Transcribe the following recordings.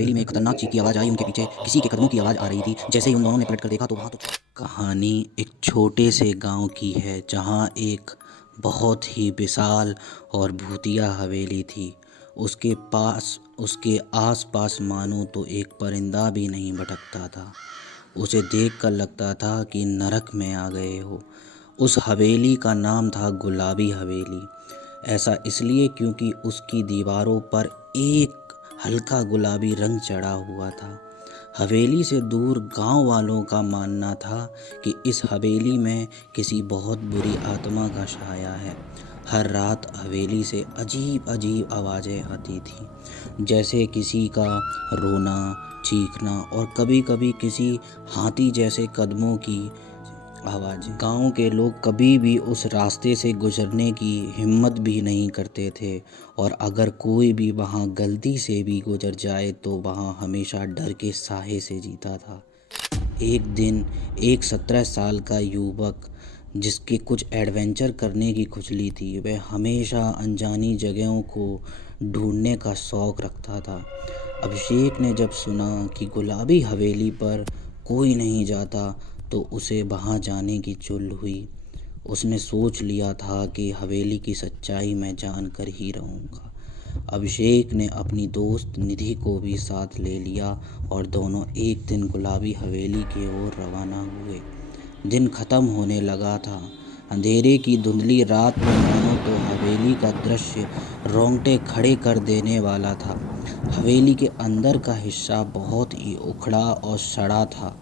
हवेली में एक खतरनाक चीख की आवाज़ आई। उनके पीछे किसी के कदमों की आवाज़ आ रही थी। जैसे ही उन दोनों ने पलट कर देखा तो वहाँ तो कहानी एक छोटे से गांव की है, जहाँ एक बहुत ही विशाल और भूतिया हवेली थी। उसके आस पास मानो तो एक परिंदा भी नहीं भटकता था। उसे देखकर लगता था कि नरक में आ गए हो। उस हवेली का नाम था गुलाबी हवेली। ऐसा इसलिए क्योंकि उसकी दीवारों पर एक हल्का गुलाबी रंग चढ़ा हुआ था। हवेली से दूर गांव वालों का मानना था कि इस हवेली में किसी बहुत बुरी आत्मा का साया है। हर रात हवेली से अजीब अजीब आवाज़ें आती थीं, जैसे किसी का रोना, चीखना और कभी कभी किसी हाथी जैसे कदमों की आवाज़ें। गांव के लोग कभी भी उस रास्ते से गुजरने की हिम्मत भी नहीं करते थे, और अगर कोई भी वहां गलती से भी गुजर जाए तो वहां हमेशा डर के साए से जीता था। एक दिन एक 17 साल का युवक, जिसके कुछ एडवेंचर करने की खुजली थी, वह हमेशा अनजानी जगहों को ढूंढने का शौक़ रखता था। अभिषेक ने जब सुना कि गुलाबी हवेली पर कोई नहीं जाता तो उसे वहां जाने की चुल हुई। उसने सोच लिया था कि हवेली की सच्चाई मैं जान कर ही रहूँगा। अभिषेक ने अपनी दोस्त निधि को भी साथ ले लिया और दोनों एक दिन गुलाबी हवेली की ओर रवाना हुए। दिन ख़त्म होने लगा था। अंधेरे की धुंधली रात में मानो तो हवेली का दृश्य रोंगटे खड़े कर देने वाला था। हवेली के अंदर का हिस्सा बहुत ही उखड़ा और सड़ा था,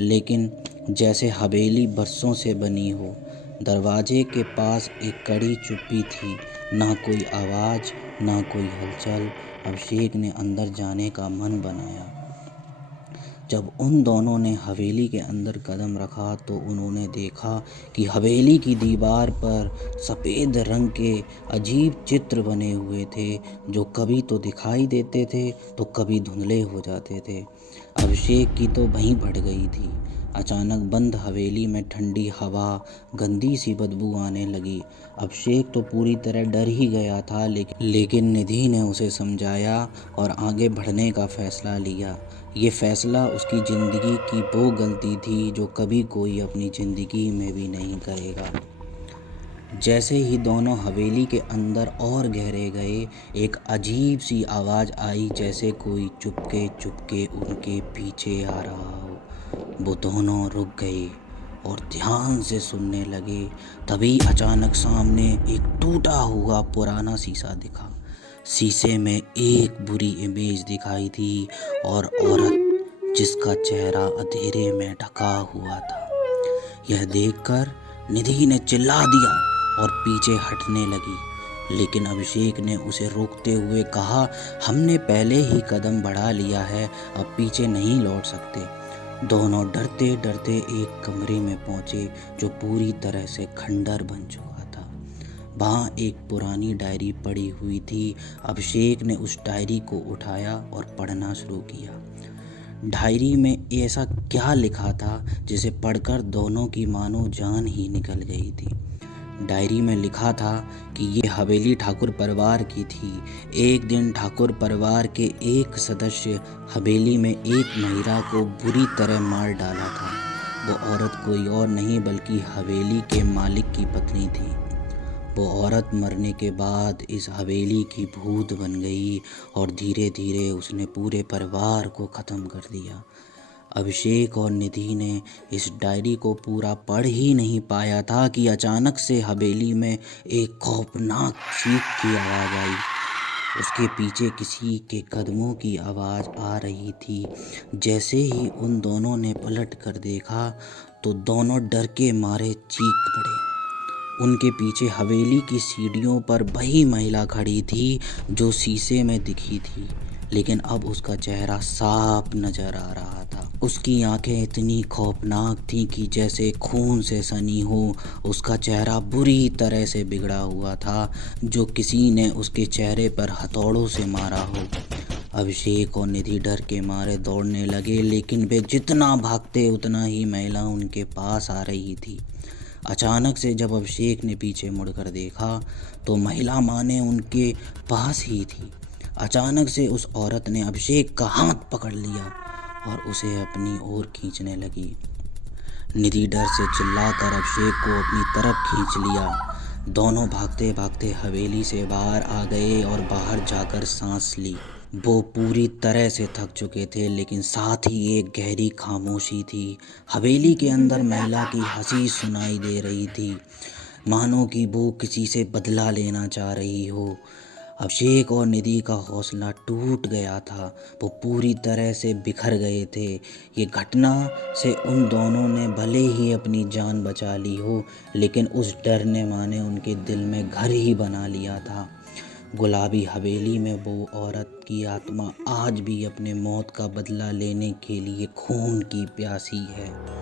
लेकिन जैसे हवेली बरसों से बनी हो। दरवाजे के पास एक कड़ी चुप्पी थी, ना कोई आवाज़, ना कोई हलचल। अभिषेक ने अंदर जाने का मन बनाया। जब उन दोनों ने हवेली के अंदर कदम रखा तो उन्होंने देखा कि हवेली की दीवार पर सफ़ेद रंग के अजीब चित्र बने हुए थे, जो कभी तो दिखाई देते थे तो कभी धुंधले हो जाते थे। अभिषेक की तो वहीं फट गई थी। अचानक बंद हवेली में ठंडी हवा, गंदी सी बदबू आने लगी। अभिषेक तो पूरी तरह डर ही गया था, लेकिन निधि ने उसे समझाया और आगे बढ़ने का फ़ैसला लिया। ये फ़ैसला उसकी ज़िंदगी की वो गलती थी जो कभी कोई अपनी ज़िंदगी में भी नहीं करेगा। जैसे ही दोनों हवेली के अंदर और गहरे गए, एक अजीब सी आवाज़ आई, जैसे कोई चुपके चुपके उनके पीछे आ रहा हो। वो दोनों रुक गए और ध्यान से सुनने लगे। तभी अचानक सामने एक टूटा हुआ पुराना शीशा दिखा। शीशे में एक बुरी इमेज दिखाई थी और औरत जिसका चेहरा अंधेरे में ढका हुआ था। यह देखकर निधि ने चिल्ला दिया और पीछे हटने लगी, लेकिन अभिषेक ने उसे रोकते हुए कहा, हमने पहले ही कदम बढ़ा लिया है, अब पीछे नहीं लौट सकते। दोनों डरते डरते एक कमरे में पहुंचे जो पूरी तरह से खंडर बन चुका था। वहाँ एक पुरानी डायरी पड़ी हुई थी। अभिषेक ने उस डायरी को उठाया और पढ़ना शुरू किया। डायरी में ऐसा क्या लिखा था जिसे पढ़कर दोनों की मानो जान ही निकल गई थी। डायरी में लिखा था कि ये हवेली ठाकुर परिवार की थी। एक दिन ठाकुर परिवार के एक सदस्य हवेली में एक महिला को बुरी तरह मार डाला था। वो औरत कोई और नहीं बल्कि हवेली के मालिक की पत्नी थी। वो औरत मरने के बाद इस हवेली की भूत बन गई और धीरे धीरे उसने पूरे परिवार को ख़त्म कर दिया। अभिषेक और निधि ने इस डायरी को पूरा पढ़ ही नहीं पाया था कि अचानक से हवेली में एक खौफनाक चीख की आवाज़ आई। उसके पीछे किसी के कदमों की आवाज़ आ रही थी। जैसे ही उन दोनों ने पलट कर देखा तो दोनों डर के मारे चीख पड़े। उनके पीछे हवेली की सीढ़ियों पर वही महिला खड़ी थी जो शीशे में दिखी थी, लेकिन अब उसका चेहरा साफ नजर आ रहा था। उसकी आंखें इतनी खौफनाक थीं कि जैसे खून से सनी हो। उसका चेहरा बुरी तरह से बिगड़ा हुआ था, जो किसी ने उसके चेहरे पर हथौड़ों से मारा हो। अभिषेक और निधि डर के मारे दौड़ने लगे, लेकिन वे जितना भागते उतना ही महिला उनके पास आ रही थी। अचानक से जब अभिषेक ने पीछे मुड़कर देखा तो महिला माने उनके पास ही थी। अचानक से उस औरत ने अभिषेक का हाथ पकड़ लिया और उसे अपनी ओर खींचने लगी। निधि डर से चिल्लाकर अभिषेक को अपनी तरफ खींच लिया। दोनों भागते भागते हवेली से बाहर आ गए और बाहर जाकर सांस ली। वो पूरी तरह से थक चुके थे, लेकिन साथ ही एक गहरी खामोशी थी। हवेली के अंदर महिला की हंसी सुनाई दे रही थी, मानो कि वो किसी से बदला लेना चाह रही हो। अभिषेक और निधि का हौसला टूट गया था, वो पूरी तरह से बिखर गए थे। ये घटना से उन दोनों ने भले ही अपनी जान बचा ली हो, लेकिन उस डर ने माने उनके दिल में घर ही बना लिया था। गुलाबी हवेली में वो औरत की आत्मा आज भी अपने मौत का बदला लेने के लिए खून की प्यासी है।